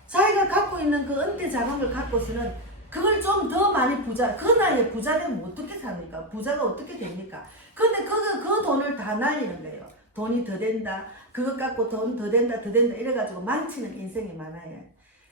자기가 갖고 있는 그 은퇴 자금을 갖고서는 그걸 좀 더 많이 그 나이에 부자 되면 어떻게 삽니까? 부자가 어떻게 됩니까? 근데 그 돈을 다 날리는 거예요. 돈이 더 된다. 그것 갖고 돈 더 된다. 이래가지고 망치는 인생이 많아요.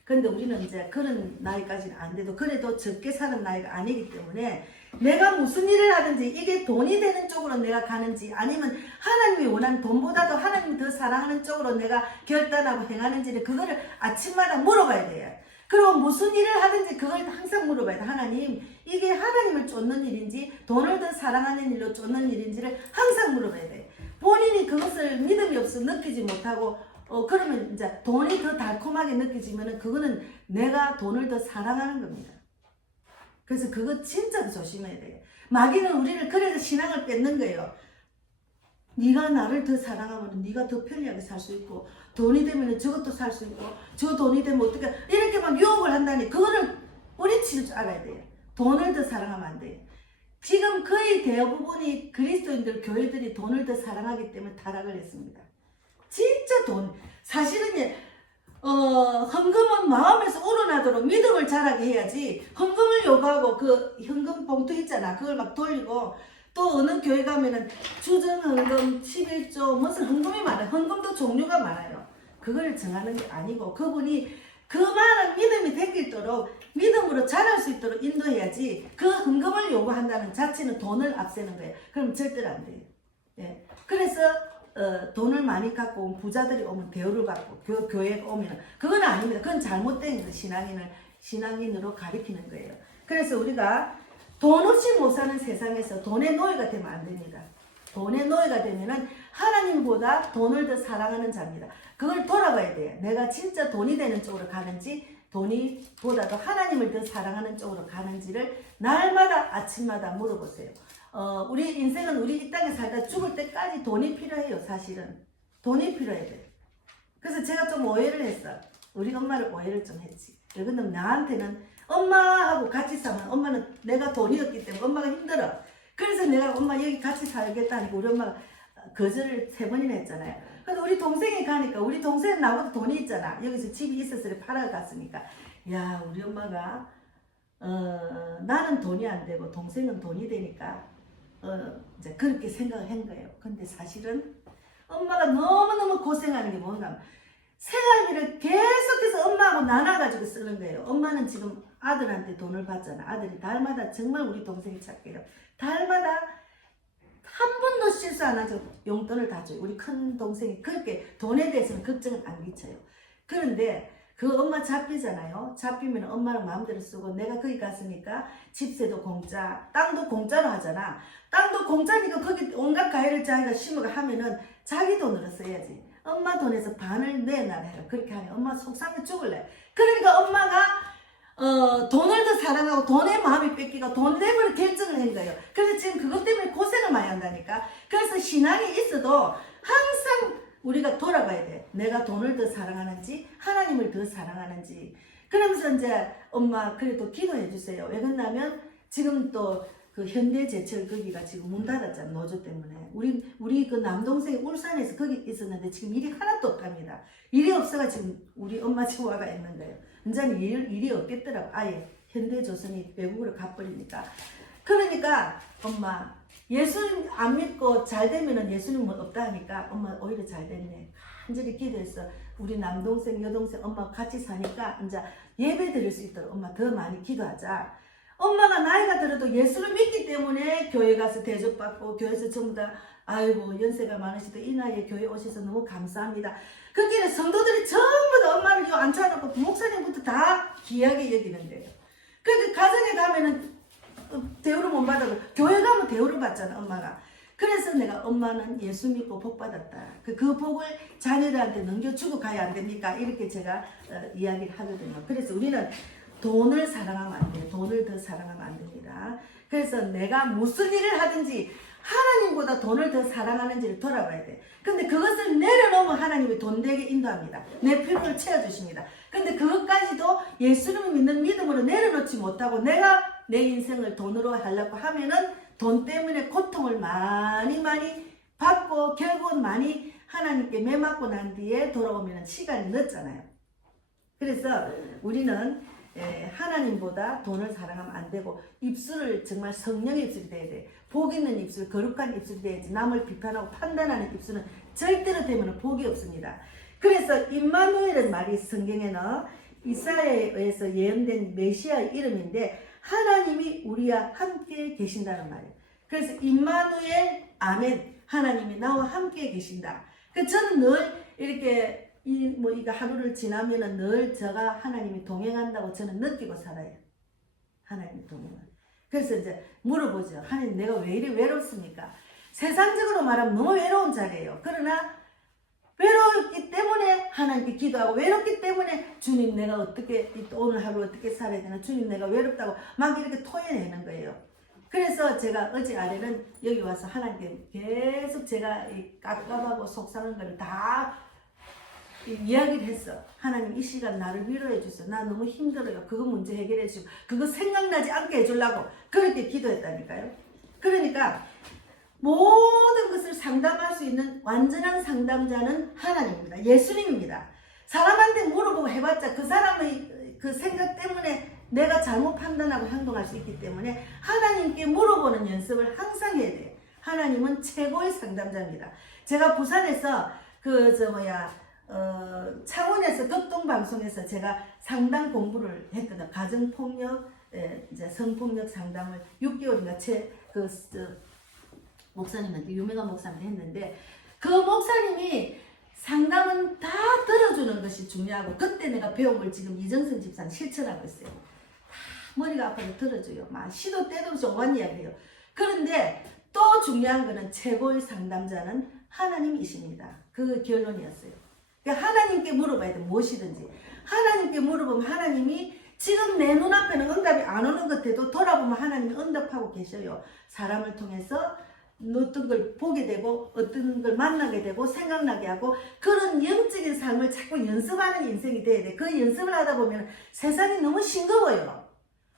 근데 우리는 이제 그런 나이까지는 안 돼도 그래도 적게 사는 나이가 아니기 때문에 내가 무슨 일을 하든지 이게 돈이 되는 쪽으로 내가 가는지 아니면 하나님이 원하는 돈보다도 하나님이 더 사랑하는 쪽으로 내가 결단하고 행하는지를 그거를 아침마다 물어봐야 돼요. 그리고 무슨 일을 하든지 그걸 항상 물어봐야 돼. 하나님, 이게 하나님을 쫓는 일인지 돈을 더 사랑하는 일로 쫓는 일인지를 항상 물어봐야 돼. 본인이 그것을 믿음이 없어 느끼지 못하고 그러면 이제 돈이 더 달콤하게 느껴지면은 그거는 내가 돈을 더 사랑하는 겁니다. 그래서 그거 진짜 조심해야 돼요. 마귀는 우리를 그래서 신앙을 뺏는 거예요. 네가 나를 더 사랑하면 네가 더 편리하게 살 수 있고 돈이 되면 저것도 살 수 있고 저 돈이 되면 어떻게 이렇게 막 유혹을 한다니 그거를 뿌리칠 줄 알아야 돼요. 돈을 더 사랑하면 안 돼요. 지금 거의 대부분이 그리스도인들 교회들이 돈을 더 사랑하기 때문에 타락을 했습니다. 진짜 사실은 헌금은 마음에서 우러나도록 믿음을 자라게 해야지 헌금을 요구하고 그 현금 봉투 있잖아 그걸 막 돌리고 또 어느 교회 가면은 주전 헌금 11조 무슨 헌금이 많아요. 헌금도 종류가 많아요. 그걸 정하는 게 아니고 그분이 그 많은 믿음이 생기도록 믿음으로 자랄 수 있도록 인도해야지 그 헌금을 요구한다는 자체는 돈을 앞세는 거예요. 그럼 절대로 안 돼요. 예. 그래서 돈을 많이 갖고 온 부자들이 오면 대우를 받고 교회에 오면 그건 아닙니다. 그건 잘못된 거예요. 신앙인으로 가리키는 거예요. 그래서 우리가 돈 없이 못 사는 세상에서 돈의 노예가 되면 안 됩니다. 돈의 노예가 되면은 하나님보다 돈을 더 사랑하는 자입니다. 그걸 돌아봐야 돼요. 내가 진짜 돈이 되는 쪽으로 가는지 돈이보다도 하나님을 더 사랑하는 쪽으로 가는지를 날마다 아침마다 물어보세요. 우리 인생은 우리 이 땅에 살다 죽을 때까지 돈이 필요해요. 사실은 돈이 필요해야 돼요. 그래서 제가 좀 오해를 했어. 우리 엄마를 오해를 좀 했지. 왜냐면 나한테는 엄마하고 같이 살면 엄마는 내가 돈이 없기 때문에 엄마가 힘들어. 그래서 내가 엄마 여기 같이 살겠다니까 우리 엄마가 거절을 3번이나 했잖아요. 근데 우리 동생이 가니까 우리 동생은 나보다 돈이 있잖아. 여기서 집이 있어서 팔아갔으니까 야 우리 엄마가 나는 돈이 안 되고 동생은 돈이 되니까 이제 그렇게 생각을 한 거예요. 근데 사실은 엄마가 너무너무 고생하는 게 뭔가 하면 생활비를 계속해서 엄마하고 나눠가지고 쓰는 거예요. 엄마는 지금 아들한테 돈을 받잖아. 아들이 달마다 정말 우리 동생이 착해요. 달마다 한 번도 실수 안 하죠. 용돈을 다 줘요. 우리 큰 동생이 그렇게 돈에 대해서는 걱정을 안 끼쳐요. 그런데 그 엄마 잡히잖아요. 잡히면 엄마는 마음대로 쓰고 내가 거기 갔으니까 집세도 공짜, 땅도 공짜로 하잖아. 땅도 공짜니까 거기 온갖 과일을 자기가 심어가 하면은 자기 돈으로 써야지. 엄마 돈에서 반을 내놔라 해라. 그렇게 하면 엄마 속상해 죽을래. 그러니까 엄마가 돈을 더 사랑하고 돈의 마음이 뺏기고 돈 때문에 결정을 한 거예요. 그래서 지금 그것 때문에 고생을 많이 한다니까. 그래서 신앙이 있어도 항상 우리가 돌아봐야 돼. 내가 돈을 더 사랑하는지 하나님을 더 사랑하는지. 그러면서 이제 엄마 그래도 기도해 주세요. 왜 그러냐면 지금 또 그 현대제철 거기가 지금 문 닫았잖아. 노조 때문에. 우리 그 남동생이 울산에서 거기 있었는데 지금 일이 하나도 없답니다. 일이 없어가 지금 우리 엄마 집 와가 있는 거예요. 이제는 일이 없겠더라고. 아예 현대조선이 외국으로 가버리니까. 그러니까 엄마 예수님 안 믿고 잘 되면은 예수님은 없다 하니까 엄마 오히려 잘 됐네. 간절히 기도해서 우리 남동생 여동생 엄마 같이 사니까 이제 예배 드릴 수 있도록 엄마 더 많이 기도하자. 엄마가 나이가 들어도 예수를 믿기 때문에 교회 가서 대접받고 교회에서 전부 다 아이고 연세가 많으시도 이 나이에 교회 오셔서 너무 감사합니다. 그 길에 성도들이 전부 다 엄마를 요 앉혀놓고 목사님부터 다 귀하게 여기는 거예요. 그러니까 가정에 가면은 대우를 못 받아도 교회 가면 대우를 받잖아 엄마가. 그래서 내가 엄마는 예수 믿고 복 받았다. 그 복을 자녀들한테 넘겨주고 가야 안 됩니까? 이렇게 제가 이야기를 하거든요. 그래서 우리는 돈을 사랑하면 안 돼요. 돈을 더 사랑하면 안 됩니다. 그래서 내가 무슨 일을 하든지 하나님보다 돈을 더 사랑하는지를 돌아봐야 돼. 근데 그것을 내려놓으면 하나님이 돈 되게 인도합니다. 내 필요를 채워주십니다. 근데 그것까지도 예수님을 믿는 믿음으로 내려놓지 못하고 내가 내 인생을 돈으로 하려고 하면은 돈 때문에 고통을 많이 받고 결국은 많이 하나님께 매맞고 난 뒤에 돌아오면 시간이 늦잖아요. 그래서 우리는 하나님보다 돈을 사랑하면 안 되고 입술을 정말 성령의 입술이 돼야 돼. 복 있는 입술, 거룩한 입술이 돼야지. 남을 비판하고 판단하는 입술은 절대로 되면 복이 없습니다. 그래서 임마누엘은 말이 성경에는 이사야에 의해서 예언된 메시아의 이름인데 하나님이 우리와 함께 계신다는 말이에요. 그래서 임마누엘 아멘. 하나님이 나와 함께 계신다. 그래서 저는 늘 이렇게 이거 하루를 지나면은 늘 제가 하나님이 동행한다고 저는 느끼고 살아요. 하나님이 동행을. 그래서 이제 물어보죠. 하나님 내가 왜 이리 외롭습니까? 세상적으로 말하면 너무 외로운 자리예요. 그러나 외롭기 때문에 하나님께 기도하고 외롭기 때문에 주님 내가 어떻게 오늘 하루 어떻게 살아야 되나 주님 내가 외롭다고 막 이렇게 토해내는 거예요. 그래서 제가 어제 아래는 여기 와서 하나님께 계속 제가 깝깝하고 속상한 거를 다 이야기를 했어. 하나님 이 시간 나를 위로해 주세요. 나 너무 힘들어요. 그거 문제 해결해 주시고 그거 생각나지 않게 해주려고 그렇게 기도했다니까요. 그러니까 모든 것을 상담할 수 있는 완전한 상담자는 하나님입니다. 예수님입니다. 사람한테 물어보고 해봤자 그 사람의 그 생각 때문에 내가 잘못 판단하고 행동할 수 있기 때문에 하나님께 물어보는 연습을 항상 해야 돼요. 하나님은 최고의 상담자입니다. 제가 부산에서 창원에서 극동방송에서 제가 상담 공부를 했거든. 가정폭력, 이제 성폭력 상담을 6개월인가 목사님한테, 유명한 목사님한테 했는데, 그 목사님이 상담은 다 들어주는 것이 중요하고, 그때 내가 배운 걸 지금 이정선 집사는 실천하고 있어요. 다 머리가 아파도 들어줘요. 막 시도 때도 없이 오만 이야기해요. 그런데 또 중요한 거는 최고의 상담자는 하나님이십니다. 그 결론이었어요. 그러니까 하나님께 물어봐야 돼. 무엇이든지. 하나님께 물어보면 하나님이 지금 내 눈앞에는 응답이 안 오는 것 같아도 돌아보면 하나님이 응답하고 계셔요. 사람을 통해서 어떤 걸 보게 되고 어떤 걸 만나게 되고 생각나게 하고 그런 영적인 삶을 자꾸 연습하는 인생이 돼야 돼. 그 연습을 하다 보면 세상이 너무 싱거워요.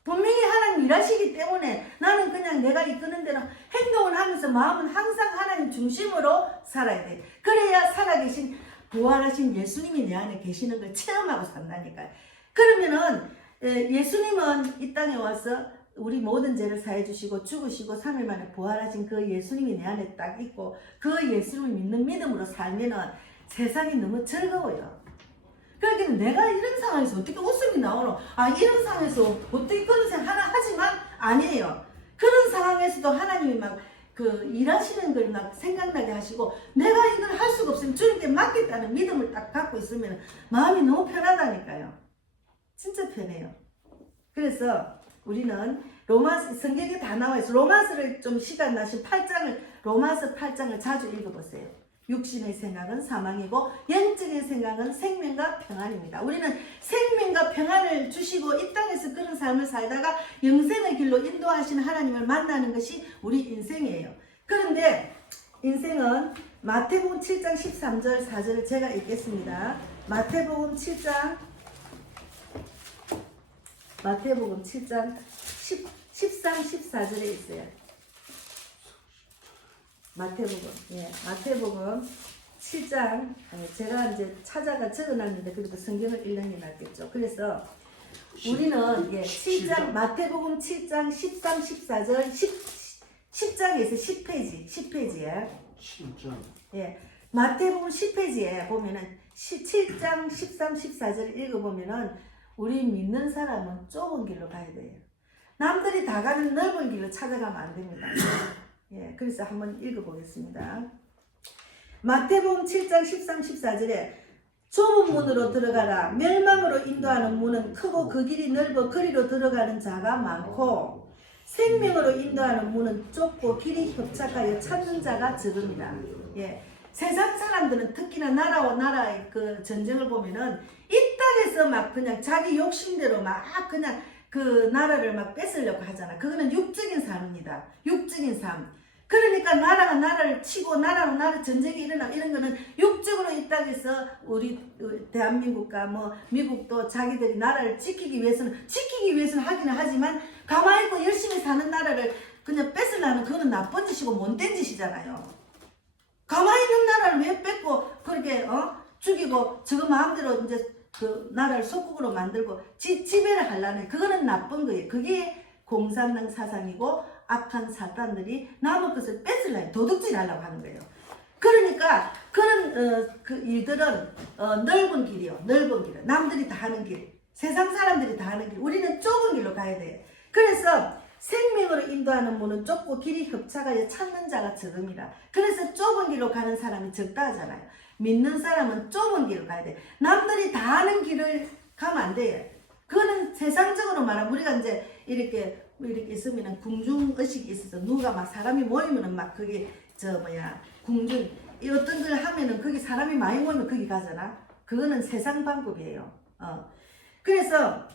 분명히 하나님 일하시기 때문에 나는 그냥 내가 이끄는 대로 행동을 하면서 마음은 항상 하나님 중심으로 살아야 돼. 그래야 살아계신 부활하신 예수님이 내 안에 계시는 걸 체험하고 산다니까요. 그러면은 예수님은 이 땅에 와서 우리 모든 죄를 사해 주시고 죽으시고 3일 만에 부활하신 그 예수님이 내 안에 딱 있고 그 예수님을 믿는 믿음으로 살면은 세상이 너무 즐거워요. 그러니까 내가 이런 상황에서 어떻게 웃음이 나오노? 이런 상황에서 어떻게 그런 생각 하나 하지만 아니에요. 그런 상황에서도 하나님이 막 일하시는 걸 막 생각나게 하시고 내가 이걸 할 수가 없으면 주님께 맡겠다는 믿음을 딱 갖고 있으면 마음이 너무 편하다니까요. 진짜 편해요. 그래서 우리는 로마서 성경에 다 나와 있어. 로마서를 좀 시간 나신 로마서 8장을 자주 읽어보세요. 육신의 생각은 사망이고 영적인 생각은 생명과 평안입니다. 우리는 생명과 평안을 주시고 이 땅에서 그런 삶을 살다가 영생의 길로 인도하시는 하나님을 만나는 것이 우리 인생이에요. 그런데 인생은 마태복음 7장 13절 4절을 제가 읽겠습니다. 마태복음 7장 13, 14절에 있어요. 마태복음 7장, 제가 이제 찾아가 적어놨는데, 그래도 성경을 읽는 게 낫겠죠. 그래서 우리는 7장, 마태복음 7장 13, 14절, 10장에서 10페이지에. 7장. 마태복음 10페이지에 보면은 7장 13, 14절을 읽어보면은 우리 믿는 사람은 좁은 길로 가야 돼요. 남들이 다 가는 넓은 길로 찾아가면 안 됩니다. 그래서 한번 읽어보겠습니다. 마태복음 7장 13, 14절에 좁은 문으로 들어가라. 멸망으로 인도하는 문은 크고 그 길이 넓어 그리로 들어가는 자가 많고 생명으로 인도하는 문은 좁고 길이 협착하여 찾는 자가 적습니다. 세상 사람들은 특히나 나라와 나라의 그 전쟁을 보면은 이 땅에서 막 그냥 자기 욕심대로 막 그냥 그 나라를 막 뺏으려고 하잖아. 그거는 육적인 삶입니다. 육적인 삶. 그러니까 나라가 나라를 치고 나라로 나라 전쟁이 일어나 이런 거는 육적으로 이 땅에서 우리 대한민국과 뭐 미국도 자기들이 나라를 지키기 위해서는 하기는 하지만 가만히 있고 열심히 사는 나라를 그냥 뺏으려는 그거는 나쁜 짓이고 못된 짓이잖아요. 가만히 있는 나라를 왜 뺏고 그렇게 죽이고 저거 마음대로 이제 그 나라를 속국으로 만들고 지배를 하려는 그거는 나쁜 거예요. 그게 공산당 사상이고 악한 사탄들이 남의 것을 뺏으려고 도둑질 하려고 하는 거예요. 그러니까 그런 그 일들은 넓은 길이요. 넓은 길. 남들이 다 하는 길. 세상 사람들이 다 하는 길. 우리는 좁은 길로 가야 돼요. 그래서 생명으로 인도하는 문은 좁고 길이 협착하여 찾는 자가 적습니다. 그래서 좁은 길로 가는 사람이 적다 하잖아요. 믿는 사람은 좁은 길로 가야 돼. 남들이 다 하는 길을 가면 안 돼요. 그거는 세상적으로 말하면 우리가 이제 이렇게 있으면 궁중의식이 있어서 누가 막 사람이 모이면은 막 그게 궁중 어떤 걸 하면은 거기 사람이 많이 모이면 거기 가잖아. 그거는 세상 방법이에요. 그래서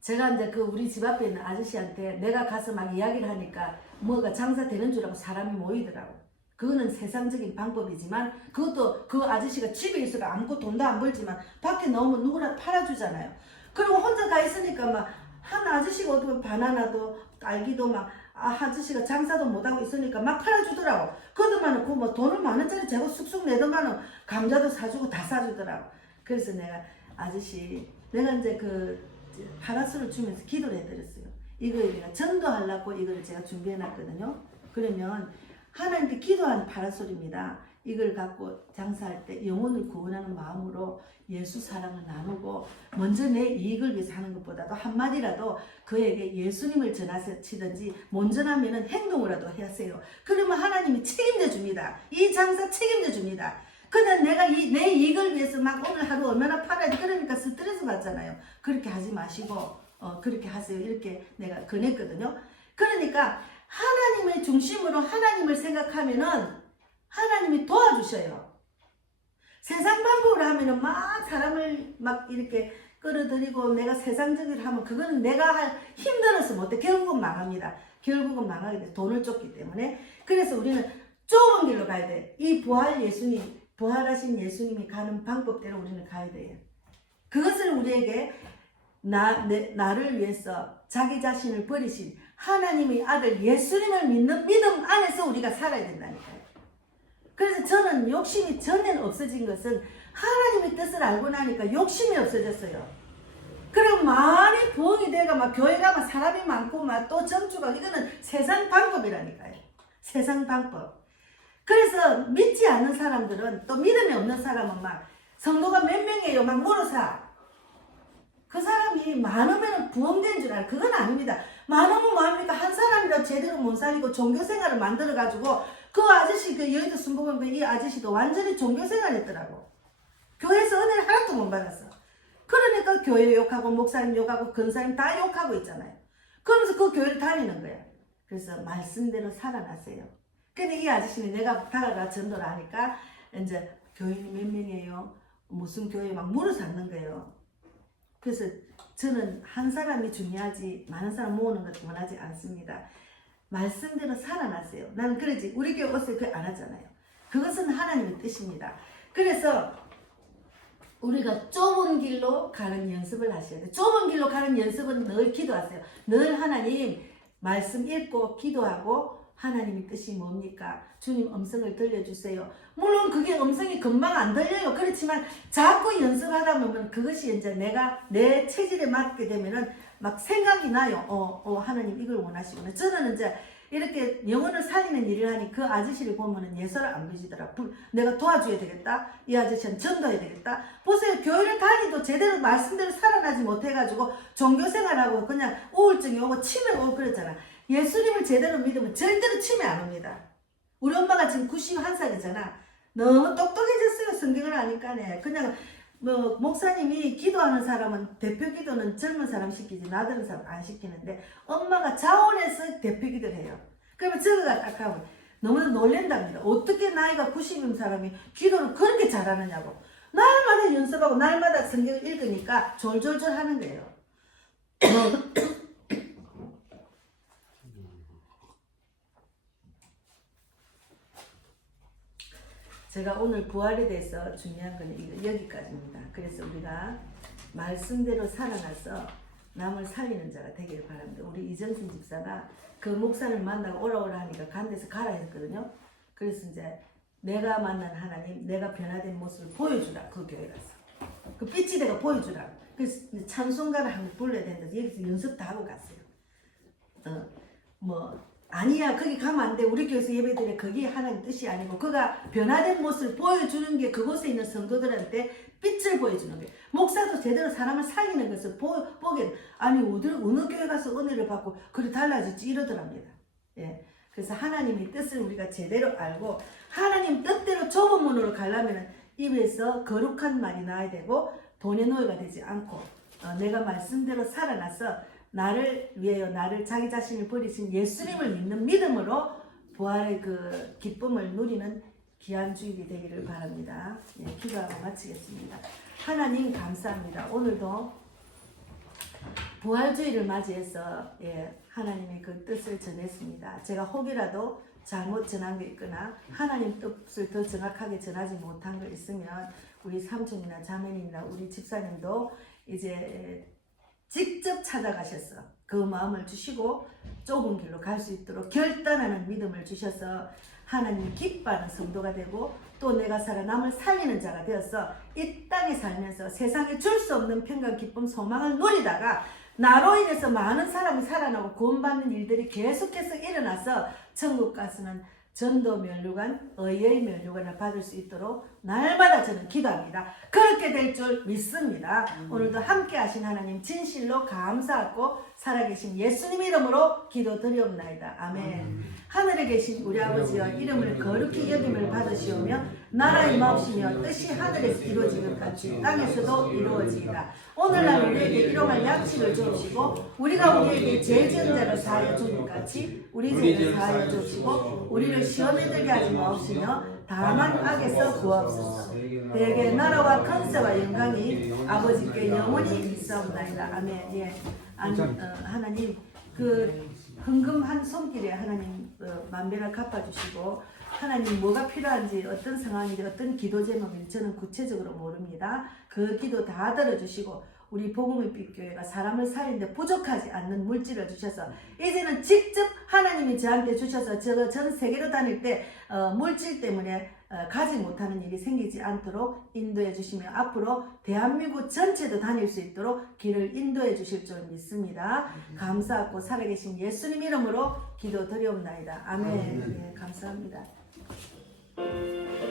제가 이제 그 우리 집 앞에 있는 아저씨한테 내가 가서 막 이야기를 하니까 뭐가 장사되는 줄 알고 사람이 모이더라고. 그거는 세상적인 방법이지만 그것도 그 아저씨가 집에 있어서 아무것도 돈도 안 벌지만 밖에 나오면 누구나 팔아주잖아요. 그리고 혼자 가 있으니까 막 한 아저씨가 어떻게 바나나도 딸기도 막 아저씨가 장사도 못하고 있으니까 막 팔아주더라고. 그러더만은 그 뭐 돈을 10,000원짜리 재고 쑥쑥 내더만은 감자도 사주고 다 사주더라고. 그래서 내가 아저씨 내가 이제 그 파라솔을 주면서 기도를 해드렸어요. 이걸 내가 전도하려고 이걸 제가 준비해놨거든요. 그러면 하나님께 기도하는 파라솔입니다. 이걸 갖고 장사할 때 영혼을 구원하는 마음으로 예수 사랑을 나누고 먼저 내 이익을 위해서 하는 것보다도 한마디라도 그에게 예수님을 전하시든지 먼저 하면은 행동이라도 하세요. 그러면 하나님이 책임져 줍니다. 이 장사 책임져 줍니다. 근데 내가 내 이익을 위해서 막 오늘 하루 얼마나 팔아야 돼. 그러니까 스트레스 받잖아요. 그렇게 하지 마시고 그렇게 하세요. 이렇게 내가 권했거든요. 그러니까 하나님의 중심으로 하나님을 생각하면은 하나님이 도와주셔요. 세상 방법으로 하면은 막 사람을 막 이렇게 끌어들이고 내가 세상적으로 하면 그거는 내가 힘들어서 못해. 결국은 망합니다. 결국은 망하게 돼. 돈을 쫓기 때문에. 그래서 우리는 좁은 길로 가야 돼. 이 부활하신 예수님이 가는 방법대로 우리는 가야 돼요. 그것을 우리에게 나를 위해서 자기 자신을 버리신 하나님의 아들 예수님을 믿는 믿음 안에서 우리가 살아야 된다니까요. 그래서 저는 욕심이 전에는 없어진 것은 하나님의 뜻을 알고 나니까 욕심이 없어졌어요. 그리고 많이 부흥이 되고 막 교회가 막 사람이 많고 막 또 점주가 이거는 세상 방법이라니까요. 세상 방법. 그래서 믿지 않는 사람들은 또 믿음이 없는 사람은 막 성도가 몇 명이에요 막 물어서 그 사람이 많으면 부흥된 줄 알아요. 그건 아닙니다. 많으면 뭐합니까? 한 사람이라도 제대로 못 살리고 종교생활을 만들어가지고 그 아저씨 그 여의도 순복음 이 아저씨도 완전히 종교생활 했더라고. 교회에서 은혜를 하나도 못 받았어. 그러니까 교회 욕하고 목사님 욕하고 근사님 다 욕하고 있잖아요. 그러면서 그 교회를 다니는 거야. 그래서 말씀대로 살아나세요. 근데 이 아저씨는 내가 다가가 전도를 하니까 이제 교인이 몇 명이에요? 무슨 교회 막 물어서 앉는 거예요. 그래서 저는 한 사람이 중요하지 많은 사람 모으는 것 원하지 않습니다. 말씀대로 살아나세요. 나는 그러지 우리 교회 옷을 그렇게 안 하잖아요. 그것은 하나님의 뜻입니다. 그래서 우리가 좁은 길로 가는 연습을 하셔야 돼요. 좁은 길로 가는 연습은 늘 기도하세요. 늘 하나님 말씀 읽고 기도하고 하나님의 뜻이 뭡니까? 주님 음성을 들려주세요. 물론 그게 음성이 금방 안 들려요. 그렇지만 자꾸 연습하다 보면 그것이 이제 내 체질에 맞게 되면은 막 생각이 나요. 하나님 이걸 원하시구나. 저는 이제 이렇게 영혼을 살리는 일을 하니 그 아저씨를 보면은 예서를 안 보시더라. 내가 도와줘야 되겠다. 이 아저씨는 전도해야 되겠다. 보세요. 교회를 다니도 제대로 말씀대로 살아나지 못해가지고 종교생활하고 그냥 우울증이 오고 치매가 오고 그랬잖아. 예수님을 제대로 믿으면 절대로 치매 안 옵니다. 우리 엄마가 지금 91살이잖아. 너무 똑똑해졌어요. 성경을 하니까네. 그냥 뭐 목사님이 기도하는 사람은 대표 기도는 젊은 사람 시키지 나드는 사람 안 시키는데 엄마가 자원해서 대표 기도를 해요. 그러면 저거가 딱 하면 너무나 놀란답니다. 어떻게 나이가 90인 사람이 기도를 그렇게 잘하느냐고. 날마다 연습하고 날마다 성경을 읽으니까 졸졸졸 하는 거예요. 제가 오늘 부활에 대해서 중요한 건 여기까지입니다. 그래서 우리가 말씀대로 살아나서 남을 살리는 자가 되기를 바랍니다. 우리 이정순 집사가 그 목사를 만나고 오라 하니까 간 데서 가라 했거든요. 그래서 이제 내가 만난 하나님, 내가 변화된 모습을 보여주라. 그 교회 가서. 그 빛이 내가 보여주라. 그래서 찬송가를 한곡 불러야 된다. 여기서 연습 다 하고 갔어요. 아니야 거기 가면 안 돼. 우리 교회에서 예배드려. 그게 하나님 뜻이 아니고 그가 변화된 모습을 보여주는 게 그곳에 있는 성도들한테 빛을 보여주는 거예요. 목사도 제대로 사람을 살리는 것을 보게 아니 어느 교회 가서 은혜를 받고 그래 달라졌지 이러더랍니다. 예. 그래서 하나님의 뜻을 우리가 제대로 알고 하나님 뜻대로 좁은 문으로 가려면 입에서 거룩한 말이 나야 되고 돈의 노예가 되지 않고 내가 말씀대로 살아나서 나를 위하여 나를 자기 자신을 버리신 예수님을 믿는 믿음으로 부활의 그 기쁨을 누리는 귀한 주일이 되기를 바랍니다. 예, 기도하고 마치겠습니다. 하나님 감사합니다. 오늘도 부활주의를 맞이해서 하나님의 그 뜻을 전했습니다. 제가 혹이라도 잘못 전한 게 있거나 하나님 뜻을 더 정확하게 전하지 못한 거 있으면 우리 삼촌이나 자매님이나 우리 집사님도 이제 직접 찾아가셔서 그 마음을 주시고 좁은 길로 갈 수 있도록 결단하는 믿음을 주셔서 하나님 기뻐하는 성도가 되고 또 내가 살아 남을 살리는 자가 되어서 이 땅에 살면서 세상에 줄 수 없는 평강, 기쁨, 소망을 누리다가 나로 인해서 많은 사람이 살아나고 구원받는 일들이 계속해서 일어나서 천국 가서는 전도 면류관, 의의 면류관을 받을 수 있도록 날마다 저는 기도합니다. 그렇게 될 줄 믿습니다. 오늘도 함께 하신 하나님 진실로 감사하고 살아계신 예수님 이름으로 기도드리옵나이다. 아멘. 하늘에 계신 우리 아버지여 이름을 거룩히 여김을 받으시오며 나라 임하옵시며 뜻이 하늘에서 이루어지는 같이 땅에서도 이루어지이다. 오늘날 우리에게 일용할 양식을 주옵시고 우리가 우리에게 죄 지은 자를 사하여 주는 같이 우리 죄를 사하여 주옵시고 우리를 시험에 들게 하지 마옵시며 다만 악에서 구하옵소서. 대개 나라와 권세와 영광이 아버지께 영원히 믿사옵나이다. 아멘. 예. 하나님 그 헌금한 손길에 하나님 만배가 갚아주시고 하나님 뭐가 필요한지 어떤 상황인지 어떤 기도 제목인지 저는 구체적으로 모릅니다. 그 기도 다 들어주시고 우리 복음의 빛교회가 사람을 살리는데 부족하지 않는 물질을 주셔서 이제는 직접 하나님이 저한테 주셔서 제가 전 세계로 다닐 때 물질 때문에 가지 못하는 일이 생기지 않도록 인도해 주시며 앞으로 대한민국 전체도 다닐 수 있도록 길을 인도해 주실 줄 믿습니다. 감사하고 살아계신 예수님 이름으로 기도 드리옵나이다. 아멘. 네, 감사합니다.